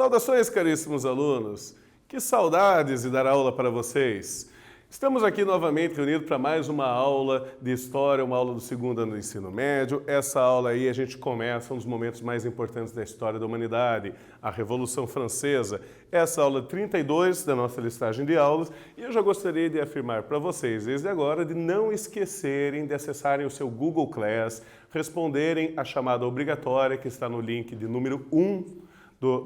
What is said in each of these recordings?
Saudações, caríssimos alunos! Que saudades de dar aula para vocês! Estamos aqui novamente reunidos para mais uma aula de História, uma aula do segundo ano do ensino médio. Essa aula aí a gente começa um dos momentos mais importantes da história da humanidade, a Revolução Francesa. Essa aula 32 da nossa listagem de aulas e eu já gostaria de afirmar para vocês, desde agora, de não esquecerem de acessarem o seu Google Class, responderem a chamada obrigatória que está no link de número 1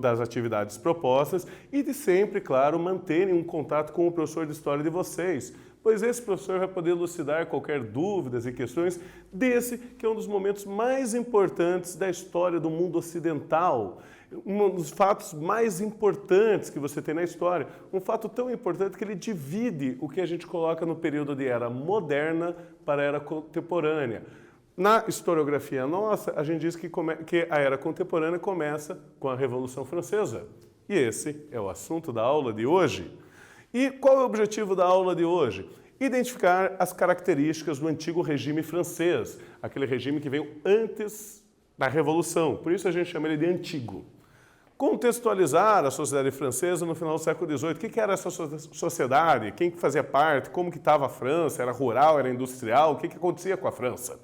das atividades propostas e de sempre, claro, manterem um contato com o professor de história de vocês, pois esse professor vai poder elucidar qualquer dúvidas e questões desse que é um dos momentos mais importantes da história do mundo ocidental, um dos fatos mais importantes que você tem na história, um fato tão importante que ele divide o que a gente coloca no período de era moderna para a era contemporânea. Na historiografia nossa, a gente diz que a era contemporânea começa com a Revolução Francesa. E esse é o assunto da aula de hoje. E qual é o objetivo da aula de hoje? Identificar as características do antigo regime francês, aquele regime que veio antes da Revolução, por isso a gente chama ele de antigo. Contextualizar a sociedade francesa no final do século XVIII. O que era essa sociedade? Quem que fazia parte? Como que estava a França? Era rural? Era industrial? O que acontecia com a França?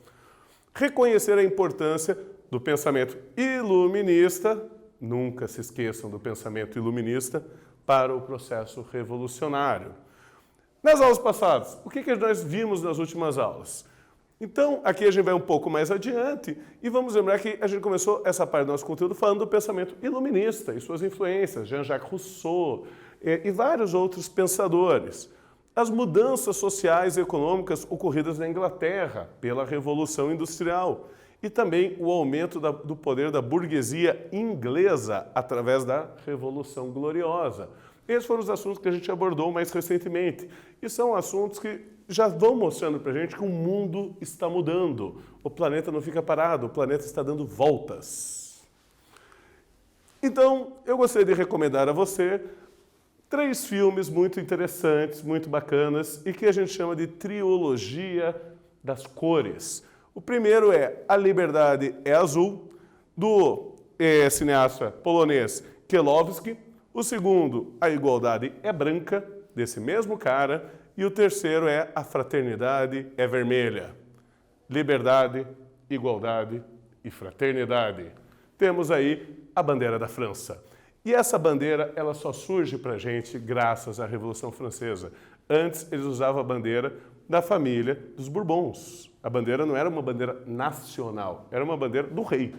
Reconhecer a importância do pensamento iluminista, nunca se esqueçam do pensamento iluminista, para o processo revolucionário. Nas aulas passadas, o que nós vimos nas últimas aulas? Então, aqui a gente vai um pouco mais adiante e vamos lembrar que a gente começou essa parte do nosso conteúdo falando do pensamento iluminista e suas influências, Jean-Jacques Rousseau e vários outros pensadores. As mudanças sociais e econômicas ocorridas na Inglaterra pela Revolução Industrial e também o aumento do poder da burguesia inglesa através da Revolução Gloriosa. Esses foram os assuntos que a gente abordou mais recentemente e são assuntos que já vão mostrando para a gente que o mundo está mudando. O planeta não fica parado, o planeta está dando voltas. Então, eu gostaria de recomendar a você 3 filmes muito interessantes, muito bacanas e que a gente chama de trilogia das cores. O primeiro é A Liberdade é Azul, do cineasta polonês Kiełowski. O segundo, A Igualdade é Branca, desse mesmo cara. E o terceiro é A Fraternidade é Vermelha. Liberdade, igualdade e fraternidade. Temos aí a bandeira da França. E essa bandeira, ela só surge para a gente graças à Revolução Francesa. Antes, eles usavam a bandeira da família dos Bourbons. A bandeira não era uma bandeira nacional, era uma bandeira do rei.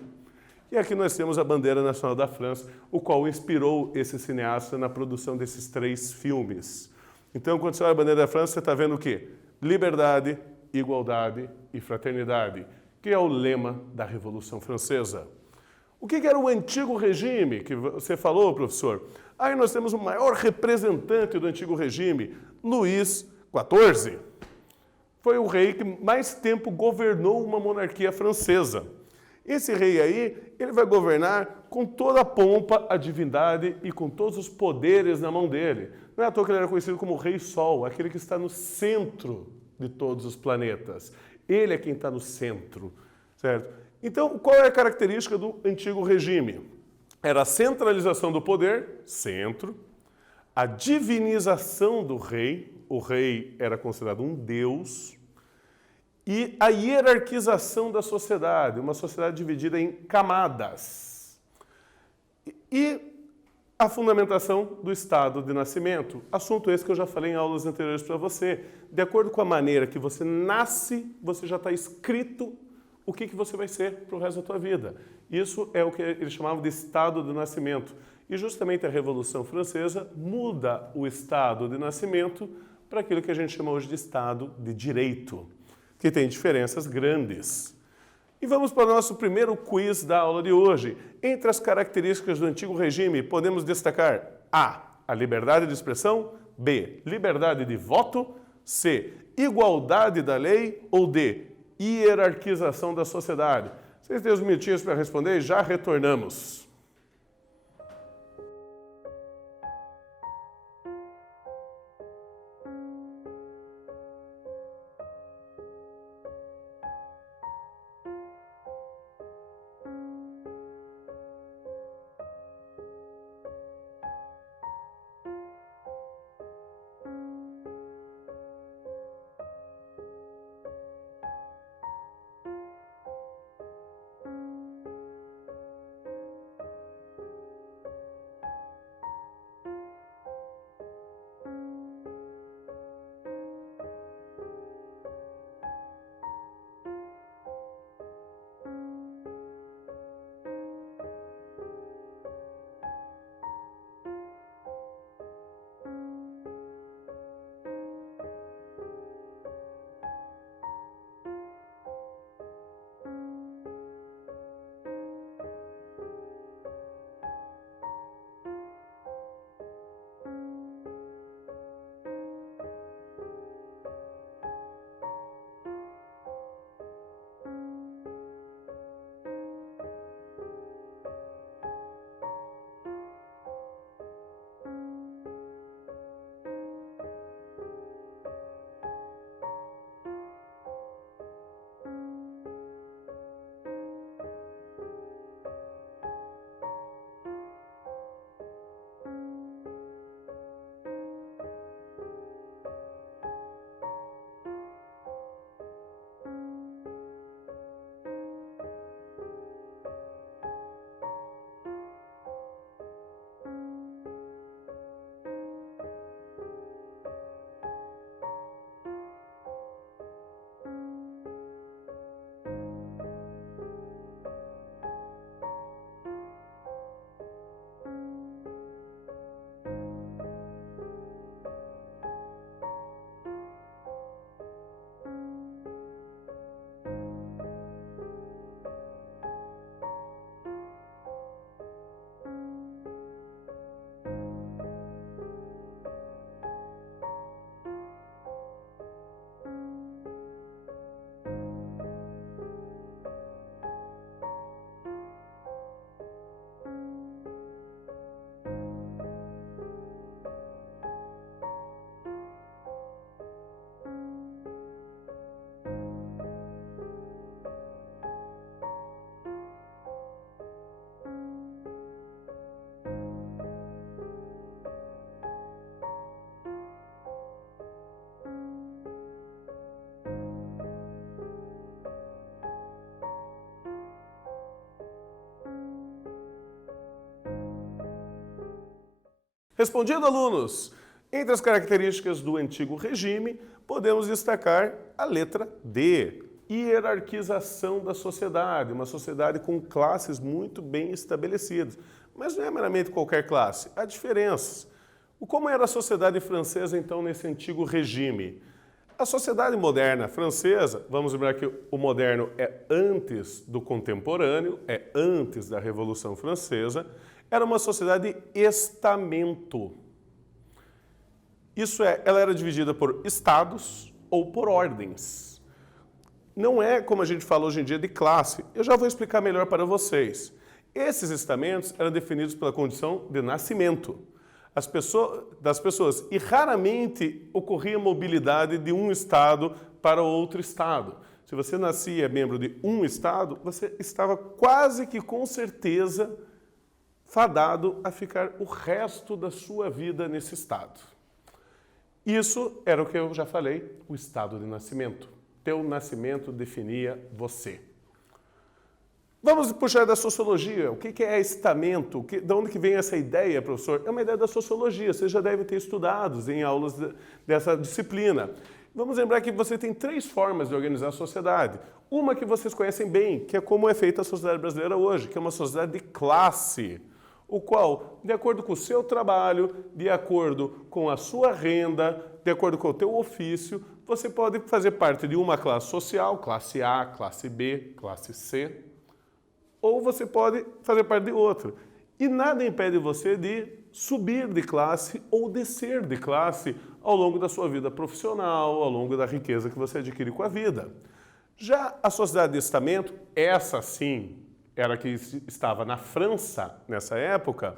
E aqui nós temos a bandeira nacional da França, o qual inspirou esse cineasta na produção desses 3 filmes. Então, quando você olha a bandeira da França, você está vendo o quê? Liberdade, igualdade e fraternidade, que é o lema da Revolução Francesa. O que era o antigo regime que você falou, professor? Aí nós temos o maior representante do antigo regime, Luís XIV. Foi o rei que mais tempo governou uma monarquia francesa. Esse rei aí, ele vai governar com toda a pompa, a divindade e com todos os poderes na mão dele. Não é à toa que ele era conhecido como Rei Sol, aquele que está no centro de todos os planetas. Ele é quem está no centro, certo? Então, qual é a característica do antigo regime? Era a centralização do poder, centro, a divinização do rei, o rei era considerado um deus, e a hierarquização da sociedade, uma sociedade dividida em camadas. E a fundamentação do estado de nascimento, assunto esse que eu já falei em aulas anteriores para você. De acordo com a maneira que você nasce, você já está escrito o que você vai ser para o resto da tua vida. Isso é o que eles chamavam de estado de nascimento. E justamente a Revolução Francesa muda o estado de nascimento para aquilo que a gente chama hoje de estado de direito, que tem diferenças grandes. E vamos para o nosso primeiro quiz da aula de hoje. Entre as características do antigo regime, podemos destacar a liberdade de expressão, B, liberdade de voto, C, igualdade da lei ou D, hierarquização da sociedade. Vocês têm uns minutinhos para responder e já retornamos. Respondido, alunos! Entre as características do antigo regime, podemos destacar a letra D, hierarquização da sociedade, uma sociedade com classes muito bem estabelecidas. Mas não é meramente qualquer classe, há diferenças. Como era a sociedade francesa, então, nesse antigo regime? A sociedade moderna francesa, vamos lembrar que o moderno é antes do contemporâneo, é antes da Revolução Francesa, era uma sociedade estamento. Isso é, ela era dividida por estados ou por ordens. Não é, como a gente fala hoje em dia, de classe. Eu já vou explicar melhor para vocês. Esses estamentos eram definidos pela condição de nascimento das pessoas. E raramente ocorria mobilidade de um estado para outro estado. Se você nascia membro de um estado, você estava quase que com certeza fadado a ficar o resto da sua vida nesse estado. Isso era o que eu já falei, o estado de nascimento. Teu nascimento definia você. Vamos puxar da sociologia. O que é estamento? De onde que vem essa ideia, professor? É uma ideia da sociologia. Você já deve ter estudado em aulas dessa disciplina. Vamos lembrar que você tem 3 formas de organizar a sociedade. Uma que vocês conhecem bem, que é como é feita a sociedade brasileira hoje, que é uma sociedade de classe, o qual, de acordo com o seu trabalho, de acordo com a sua renda, de acordo com o teu ofício, você pode fazer parte de uma classe social, classe A, classe B, classe C, ou você pode fazer parte de outra. E nada impede você de subir de classe ou descer de classe ao longo da sua vida profissional, ao longo da riqueza que você adquire com a vida. Já a sociedade de estamento, essa sim, era que estava na França nessa época,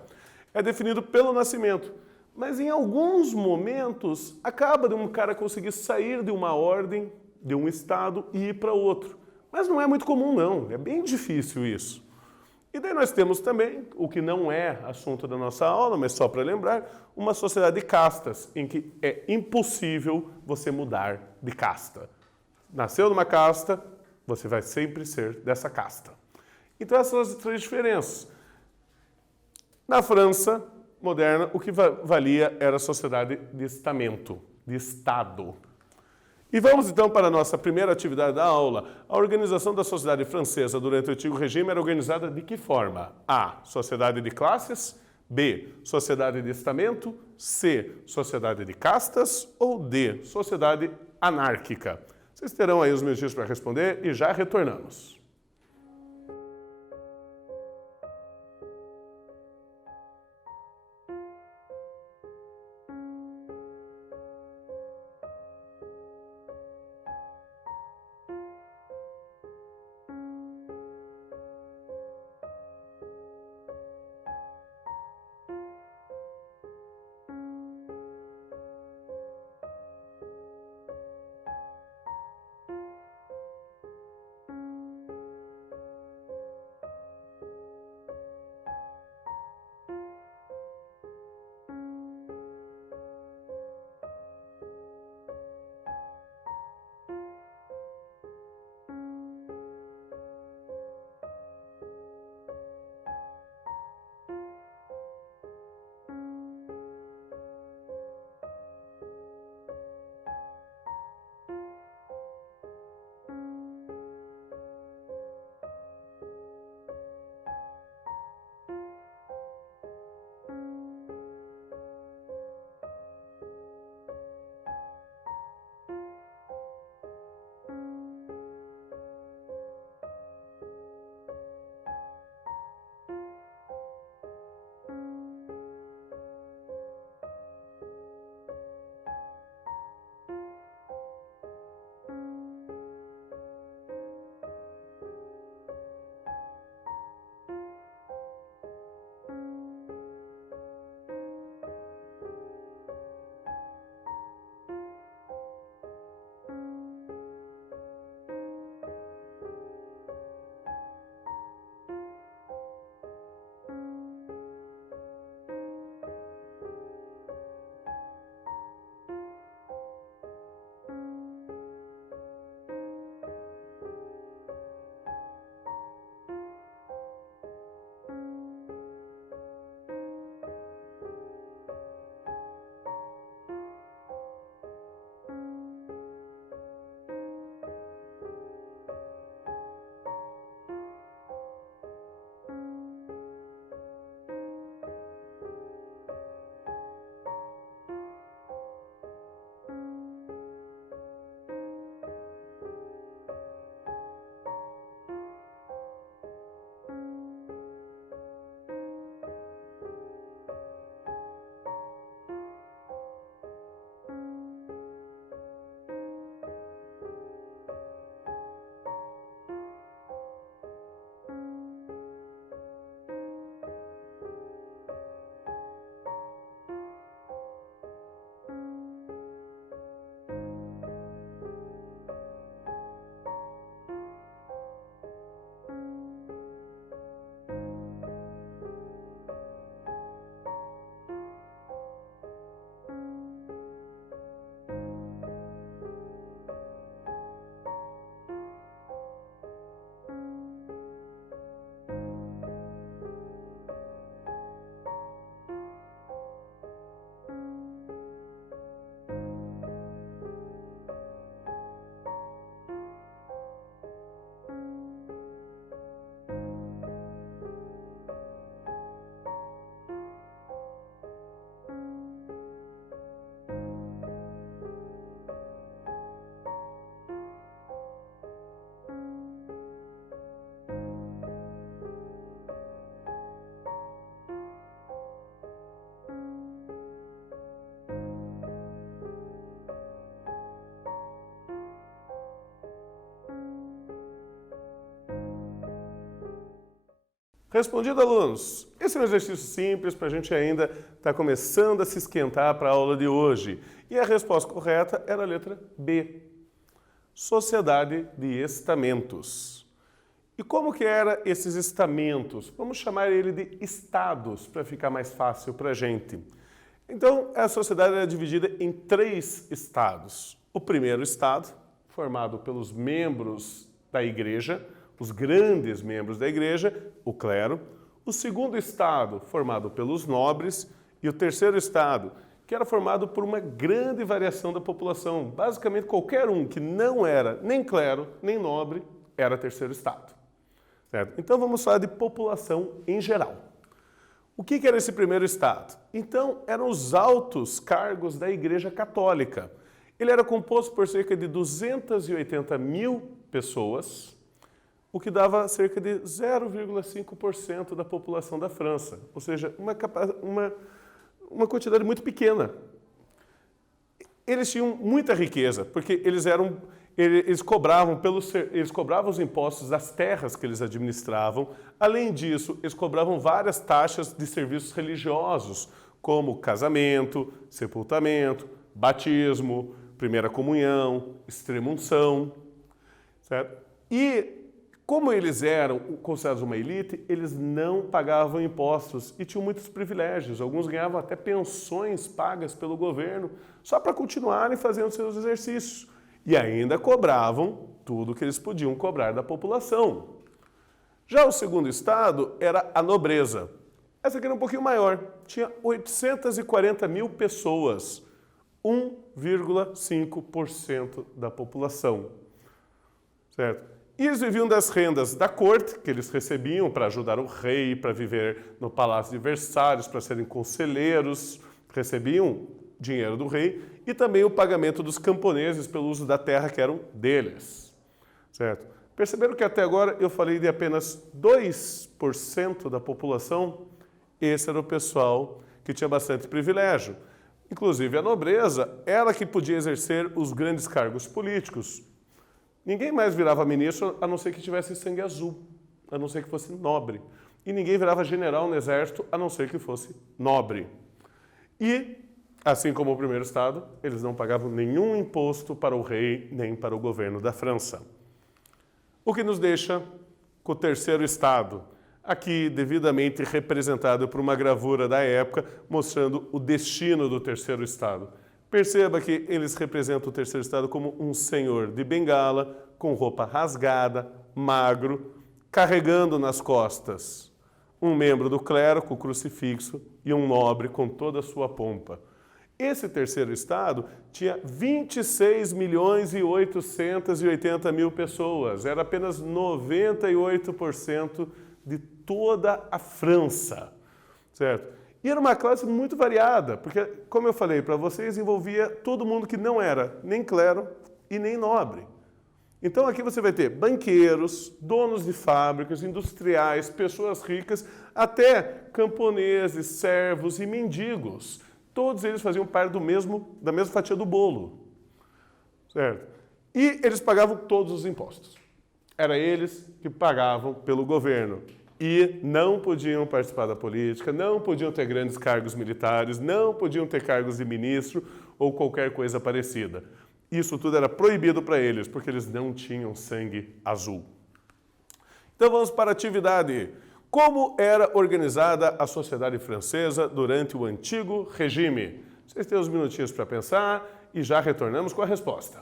é definido pelo nascimento. Mas em alguns momentos, acaba de um cara conseguir sair de uma ordem, de um estado e ir para outro. Mas não é muito comum, não. É bem difícil isso. E daí nós temos também, o que não é assunto da nossa aula, mas só para lembrar, uma sociedade de castas, em que é impossível você mudar de casta. Nasceu numa casta, você vai sempre ser dessa casta. Então essas são as 3 diferenças. Na França moderna, o que valia era a sociedade de estamento, de Estado. E vamos então para a nossa primeira atividade da aula. A organização da sociedade francesa durante o antigo regime era organizada de que forma? A. Sociedade de classes. B. Sociedade de estamento. C. Sociedade de castas. Ou D. Sociedade anárquica. Vocês terão aí os minutinhos para responder e já retornamos. Respondido, alunos? Esse é um exercício simples para a gente ainda estar começando a se esquentar para a aula de hoje. E a resposta correta era a letra B. Sociedade de estamentos. E como que eram esses estamentos? Vamos chamar ele de estados, para ficar mais fácil para a gente. Então, a sociedade era dividida em 3 estados. O primeiro estado, formado pelos membros da igreja, os grandes membros da igreja, o clero. O segundo estado, formado pelos nobres. E o terceiro estado, que era formado por uma grande variação da população. Basicamente, qualquer um que não era nem clero, nem nobre, era terceiro estado. Certo? Então, vamos falar de população em geral. O que era esse primeiro estado? Então, eram os altos cargos da Igreja Católica. Ele era composto por cerca de 280 mil pessoas, o que dava cerca de 0,5% da população da França. Ou seja, uma quantidade muito pequena. Eles tinham muita riqueza, porque eles cobravam os impostos das terras que eles administravam. Além disso, eles cobravam várias taxas de serviços religiosos, como casamento, sepultamento, batismo, primeira comunhão, extrema-unção, certo? E como eles eram considerados uma elite, eles não pagavam impostos e tinham muitos privilégios. Alguns ganhavam até pensões pagas pelo governo só para continuarem fazendo seus exercícios. E ainda cobravam tudo o que eles podiam cobrar da população. Já o segundo estado era a nobreza. Essa aqui era um pouquinho maior. Tinha 840 mil pessoas, 1,5% da população. Certo? E eles viviam das rendas da corte, que eles recebiam para ajudar o rei, para viver no Palácio de Versalhes, para serem conselheiros, recebiam dinheiro do rei, e também o pagamento dos camponeses pelo uso da terra que eram deles. Certo? Perceberam que até agora eu falei de apenas 2% da população? Esse era o pessoal que tinha bastante privilégio. Inclusive a nobreza, ela que podia exercer os grandes cargos políticos. Ninguém mais virava ministro a não ser que tivesse sangue azul, a não ser que fosse nobre. E ninguém virava general no exército a não ser que fosse nobre. E, assim como o primeiro estado, eles não pagavam nenhum imposto para o rei nem para o governo da França. O que nos deixa com o terceiro estado, aqui devidamente representado por uma gravura da época mostrando o destino do terceiro estado. Perceba que eles representam o terceiro estado como um senhor de bengala, com roupa rasgada, magro, carregando nas costas um membro do clero com crucifixo e um nobre com toda a sua pompa. Esse terceiro estado tinha 26 milhões e 880 mil pessoas. Era apenas 98% de toda a França, certo? E era uma classe muito variada, porque, como eu falei para vocês, envolvia todo mundo que não era nem clero e nem nobre. Então aqui você vai ter banqueiros, donos de fábricas, industriais, pessoas ricas, até camponeses, servos e mendigos. Todos eles faziam parte da mesma fatia do bolo. Certo? E eles pagavam todos os impostos. Era eles que pagavam pelo governo. E não podiam participar da política, não podiam ter grandes cargos militares, não podiam ter cargos de ministro ou qualquer coisa parecida. Isso tudo era proibido para eles, porque eles não tinham sangue azul. Então vamos para a atividade. Como era organizada a sociedade francesa durante o antigo regime? Vocês têm uns minutinhos para pensar e já retornamos com a resposta.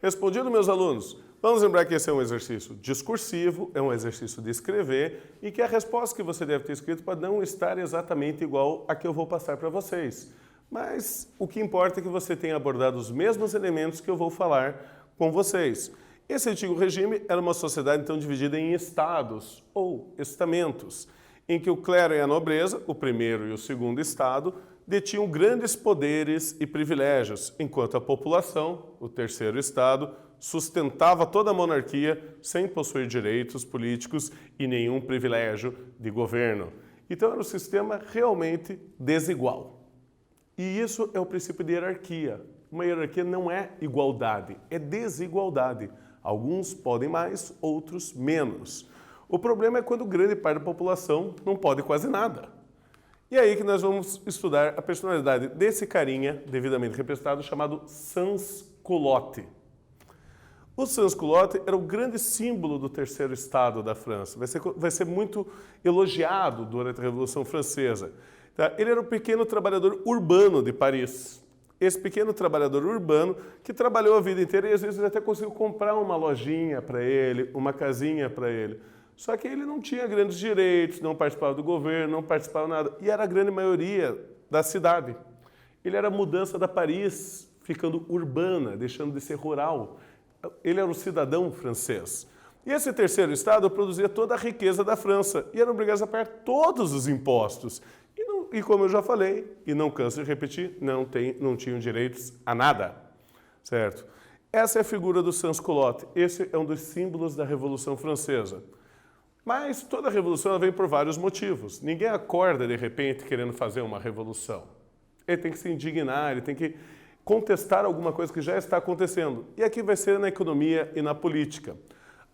Respondido, meus alunos. Vamos lembrar que esse é um exercício discursivo, é um exercício de escrever e que a resposta que você deve ter escrito pode não estar exatamente igual a que eu vou passar para vocês. Mas o que importa é que você tenha abordado os mesmos elementos que eu vou falar com vocês. Esse antigo regime era uma sociedade então dividida em estados ou estamentos, em que o clero e a nobreza, o primeiro e o segundo estado, detinham grandes poderes e privilégios, enquanto a população, o terceiro estado, sustentava toda a monarquia sem possuir direitos políticos e nenhum privilégio de governo. Então era um sistema realmente desigual. E isso é o princípio de hierarquia. Uma hierarquia não é igualdade, é desigualdade. Alguns podem mais, outros menos. O problema é quando grande parte da população não pode quase nada. E é aí que nós vamos estudar a personalidade desse carinha, devidamente representado, chamado sans-culotte. O sans-culotte era o grande símbolo do terceiro estado da França. Vai ser muito elogiado durante a Revolução Francesa. Tá? Ele era o pequeno trabalhador urbano de Paris. Esse pequeno trabalhador urbano que trabalhou a vida inteira e às vezes até conseguiu comprar uma lojinha para ele, uma casinha para ele. Só que ele não tinha grandes direitos, não participava do governo, não participava de nada. E era a grande maioria da cidade. Ele era a mudança da Paris, ficando urbana, deixando de ser rural. Ele era um cidadão francês. E esse terceiro estado produzia toda a riqueza da França e era obrigado a pagar todos os impostos. E como eu já falei, e não canso de repetir, não tinham direitos a nada, certo? Essa é a figura do sans-culotte. Esse é um dos símbolos da Revolução Francesa. Mas toda revolução ela vem por vários motivos. Ninguém acorda, de repente, querendo fazer uma revolução. Ele tem que se indignar, ele tem que contestar alguma coisa que já está acontecendo. E aqui vai ser na economia e na política.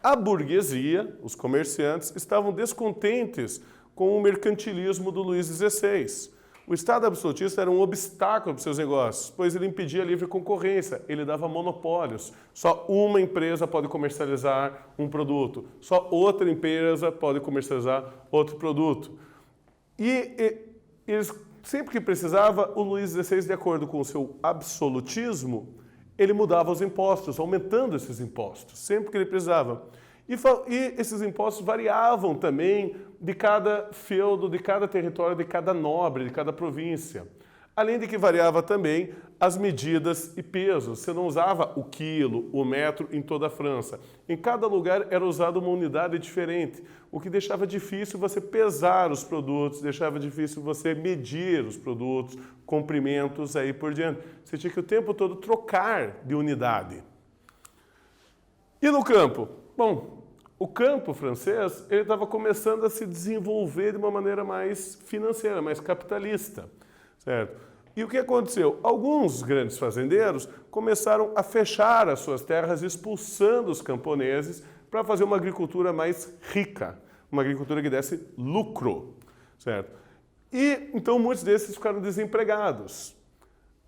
A burguesia, os comerciantes, estavam descontentes com o mercantilismo do Luís XVI. O Estado absolutista era um obstáculo para os seus negócios, pois ele impedia a livre concorrência, ele dava monopólios. Só uma empresa pode comercializar um produto, só outra empresa pode comercializar outro produto. E eles, sempre que precisava, o Luís XVI, de acordo com o seu absolutismo, ele mudava os impostos, aumentando esses impostos, sempre que ele precisava. E esses impostos variavam também de cada feudo, de cada território, de cada nobre, de cada província. Além de que variava também as medidas e pesos. Você não usava o quilo, o metro em toda a França. Em cada lugar era usada uma unidade diferente, o que deixava difícil você pesar os produtos, deixava difícil você medir os produtos, comprimentos, aí por diante. Você tinha que o tempo todo trocar de unidade. E no campo? Bom, o campo francês ele estava começando a se desenvolver de uma maneira mais financeira, mais capitalista, certo? E o que aconteceu? Alguns grandes fazendeiros começaram a fechar as suas terras, expulsando os camponeses para fazer uma agricultura mais rica, uma agricultura que desse lucro, certo? E então muitos desses ficaram desempregados.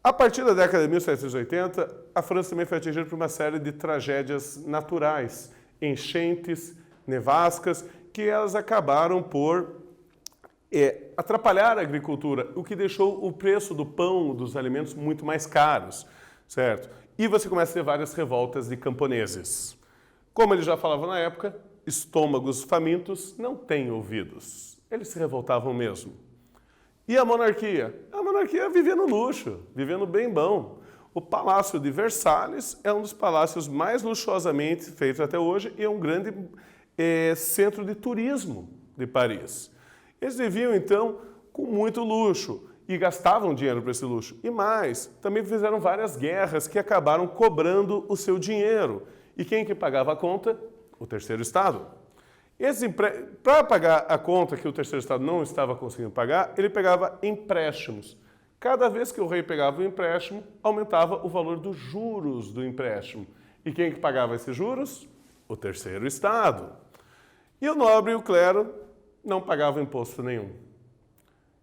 A partir da década de 1780, a França também foi atingida por uma série de tragédias naturais, enchentes, nevascas, que elas acabaram por atrapalhar a agricultura, o que deixou o preço do pão, dos alimentos, muito mais caros, certo? E você começa a ter várias revoltas de camponeses. Como ele já falava na época, estômagos famintos não têm ouvidos. Eles se revoltavam mesmo. E a monarquia? A monarquia vivia no luxo, vivia no bem bom. O Palácio de Versalhes é um dos palácios mais luxuosamente feitos até hoje e é um grande centro de turismo de Paris. Eles viviam, então, com muito luxo e gastavam dinheiro para esse luxo. E mais, também fizeram várias guerras que acabaram cobrando o seu dinheiro. E quem que pagava a conta? O terceiro estado. Para pagar a conta que o terceiro estado não estava conseguindo pagar, ele pegava empréstimos. Cada vez que o rei pegava o empréstimo, aumentava o valor dos juros do empréstimo. E quem que pagava esses juros? O terceiro estado. E o nobre e o clero não pagavam imposto nenhum.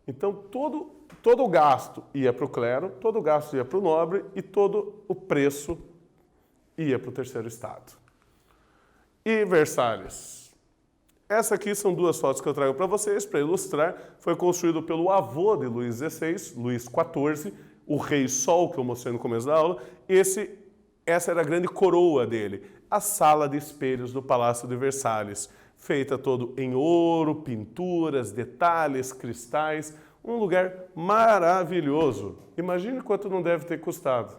Então, todo o gasto ia para o clero, todo o gasto ia para o nobre e todo o preço ia para o terceiro estado. E Versalhes? Essa aqui são duas fotos que eu trago para vocês, para ilustrar. Foi construído pelo avô de Luís XVI, Luís XIV, o Rei Sol, que eu mostrei no começo da aula. Esse Essa era a grande coroa dele, a sala de espelhos do Palácio de Versalhes, feita todo em ouro, pinturas, detalhes, cristais, um lugar maravilhoso. Imagine quanto não deve ter custado.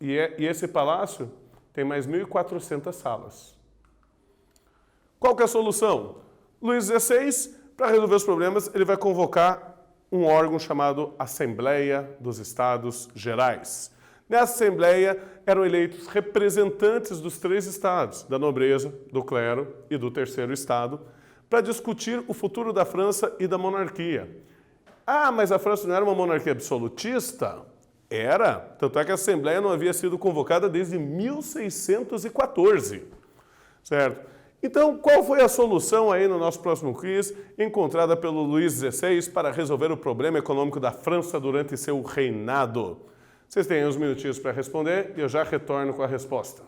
E esse palácio tem mais 1.400 salas. Qual que é a solução? Luís XVI, para resolver os problemas, ele vai convocar um órgão chamado Assembleia dos Estados Gerais. Nessa Assembleia eram eleitos representantes dos 3 estados, da nobreza, do clero e do terceiro estado, para discutir o futuro da França e da monarquia. Ah, mas a França não era uma monarquia absolutista? Era. Tanto é que a Assembleia não havia sido convocada desde 1614, certo? Então, qual foi a solução aí no nosso próximo quiz, encontrada pelo Luís XVI para resolver o problema econômico da França durante seu reinado? Vocês têm uns minutinhos para responder e eu já retorno com a resposta.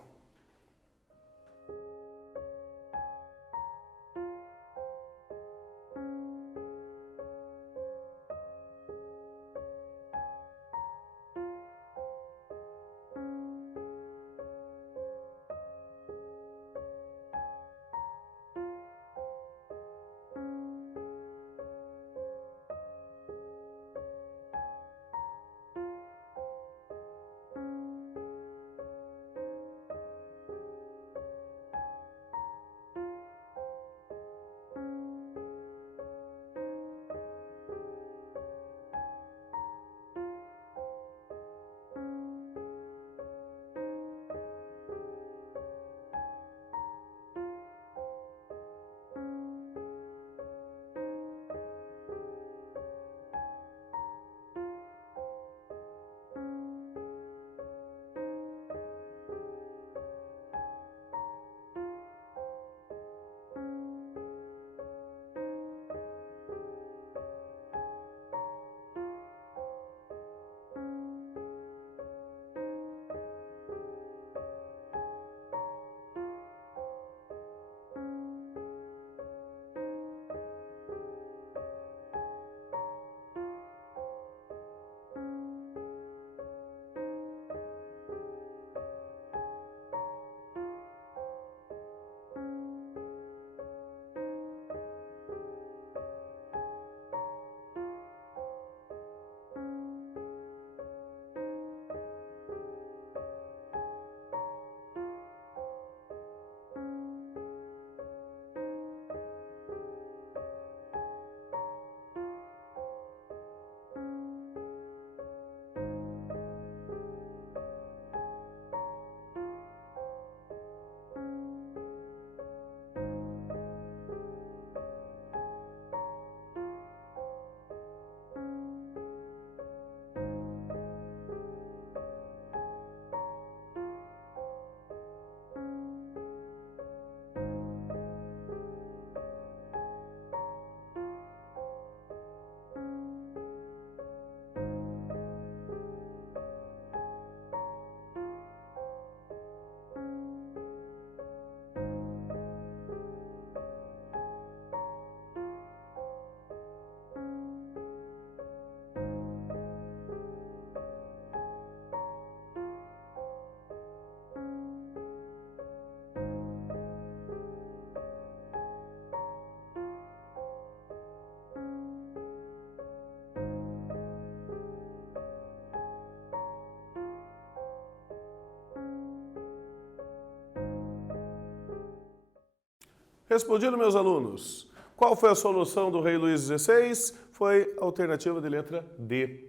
Respondido, meus alunos. Qual foi a solução do rei Luís XVI? Foi a alternativa de letra D.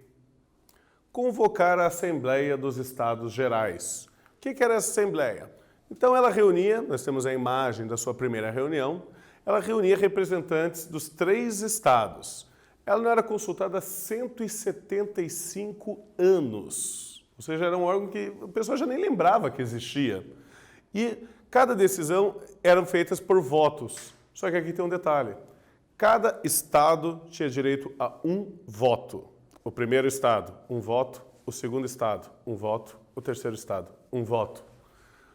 Convocar a Assembleia dos Estados Gerais. O que era essa Assembleia? Então ela reunia, nós temos a imagem da sua primeira reunião, ela reunia representantes dos 3 estados. Ela não era consultada há 175 anos. Ou seja, era um órgão que o pessoal já nem lembrava que existia. E cada decisão eram feitas por votos. Só que aqui tem um detalhe. Cada estado tinha direito a um voto. O primeiro estado, um voto. O segundo estado, um voto. O terceiro estado, um voto.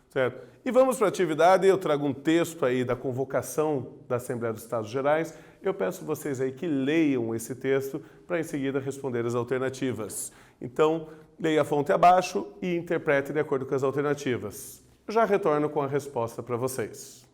Certo? E vamos para a atividade. Eu trago um texto aí da convocação da Assembleia dos Estados Gerais. Eu peço vocês aí que leiam esse texto para em seguida responder as alternativas. Então, leia a fonte abaixo e interprete de acordo com as alternativas. Já retorno com a resposta para vocês.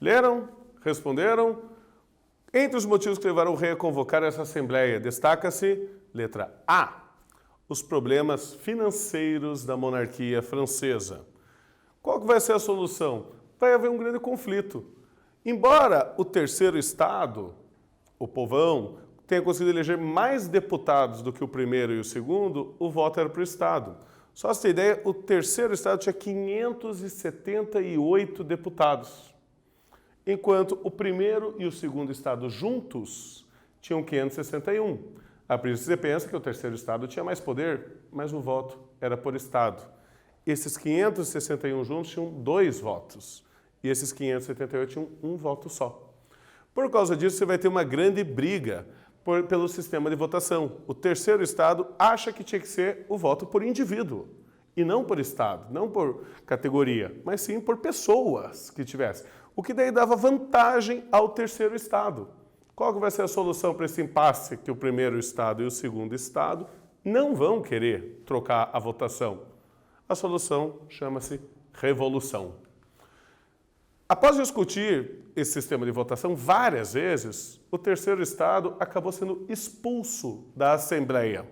Leram? Responderam? Entre os motivos que levaram o rei a convocar essa assembleia, destaca-se, letra A, os problemas financeiros da monarquia francesa. Qual que vai ser a solução? Vai haver um grande conflito. Embora o terceiro estado, o povão, tenha conseguido eleger mais deputados do que o primeiro e o segundo, o voto era para o estado. Só para você ter ideia, o terceiro estado tinha 578 deputados, enquanto o primeiro e o segundo estado juntos tinham 561. A princípio você pensa que o terceiro estado tinha mais poder, mas o voto era por estado. Esses 561 juntos tinham 2 votos e esses 578 tinham um voto só. Por causa disso, você vai ter uma grande briga pelo sistema de votação. O terceiro estado acha que tinha que ser o voto por indivíduo, e não por estado, não por categoria, mas sim por pessoas que tivessem. O que daí dava vantagem ao terceiro estado. Qual que vai ser a solução para esse impasse que o primeiro estado e o segundo estado não vão querer trocar a votação? A solução chama-se revolução. Após discutir esse sistema de votação várias vezes, o terceiro estado acabou sendo expulso da Assembleia.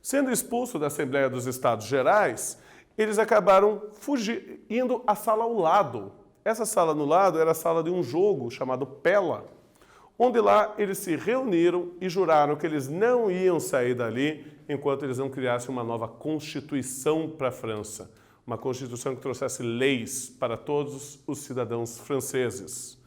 Sendo expulso da Assembleia dos Estados Gerais, eles acabaram indo à sala ao lado. Essa sala no lado era a sala de um jogo chamado Pella, onde lá eles se reuniram e juraram que eles não iam sair dali enquanto eles não criassem uma nova Constituição para a França. Uma Constituição que trouxesse leis para todos os cidadãos franceses.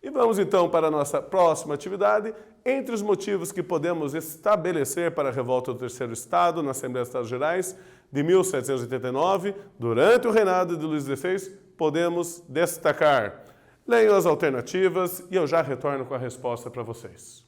E vamos então para a nossa próxima atividade. Entre os motivos que podemos estabelecer para a revolta do terceiro estado na Assembleia dos Estados Gerais de 1789, durante o reinado de Luís XVI, podemos destacar. Leiam as alternativas e eu já retorno com a resposta para vocês.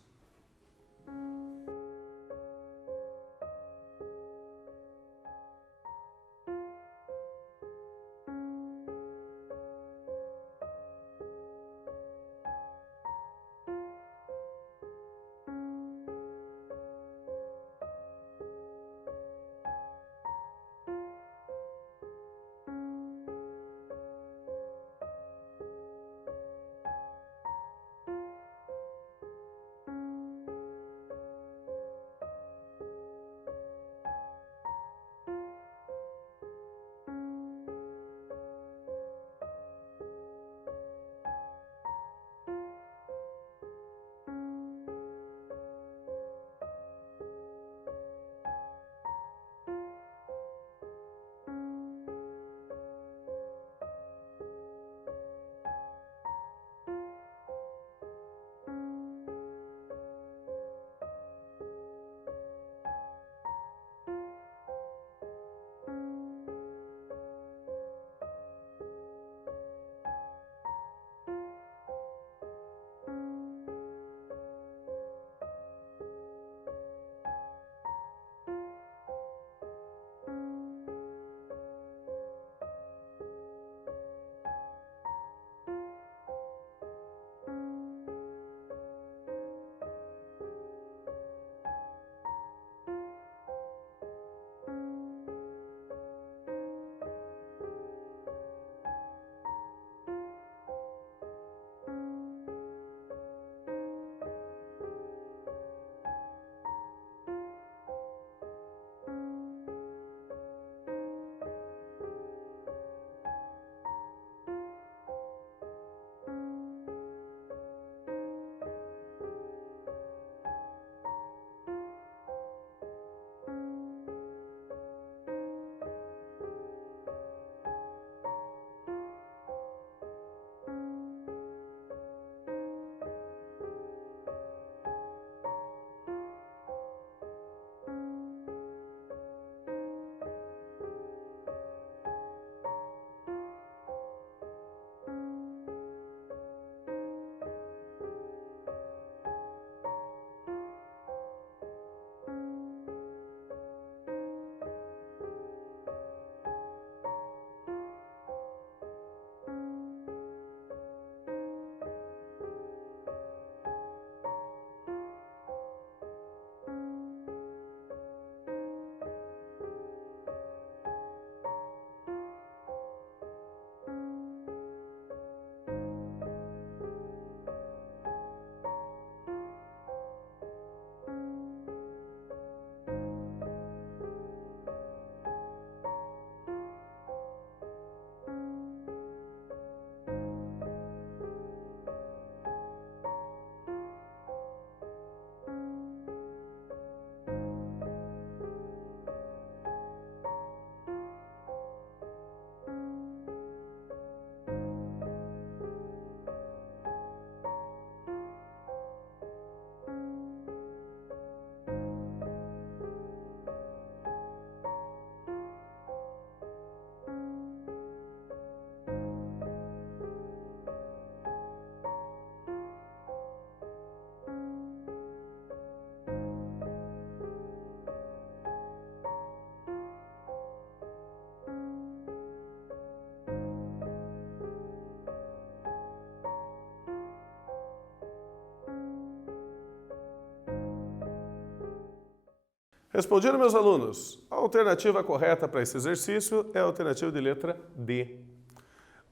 Respondido, meus alunos, a alternativa correta para esse exercício é a alternativa de letra D.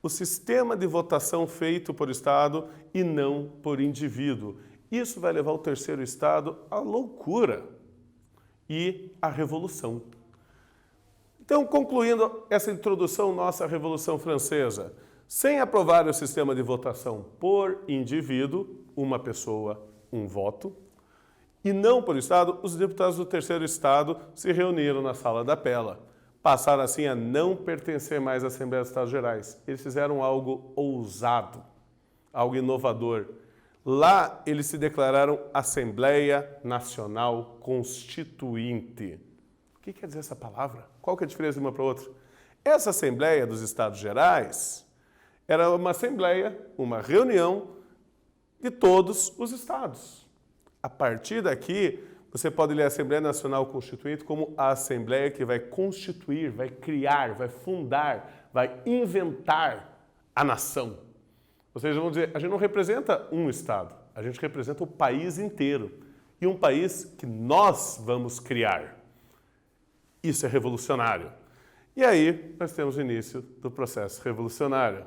O sistema de votação feito por Estado e não por indivíduo. Isso vai levar o terceiro Estado à loucura e à revolução. Então, concluindo essa introdução nossa à Revolução Francesa, sem aprovar o sistema de votação por indivíduo, uma pessoa, um voto, e não por Estado, os deputados do terceiro Estado se reuniram na Sala da Pela. Passaram assim a não pertencer mais à Assembleia dos Estados Gerais. Eles fizeram algo ousado, algo inovador. Lá eles se declararam Assembleia Nacional Constituinte. O que quer dizer essa palavra? Qual que é a diferença de uma para outra? Essa Assembleia dos Estados Gerais era uma assembleia, uma reunião de todos os estados. A partir daqui, você pode ler a Assembleia Nacional Constituinte como a Assembleia que vai constituir, vai criar, vai fundar, vai inventar a nação. Ou seja, vamos dizer, a gente não representa um estado, a gente representa o país inteiro. E um país que nós vamos criar. Isso é revolucionário. E aí, nós temos o início do processo revolucionário.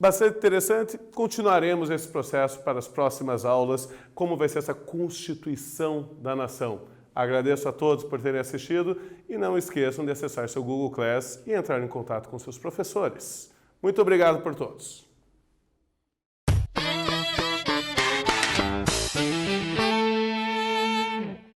Bastante interessante, continuaremos esse processo para as próximas aulas, como vai ser essa constituição da nação. Agradeço a todos por terem assistido e não esqueçam de acessar seu Google Class e entrar em contato com seus professores. Muito obrigado por todos.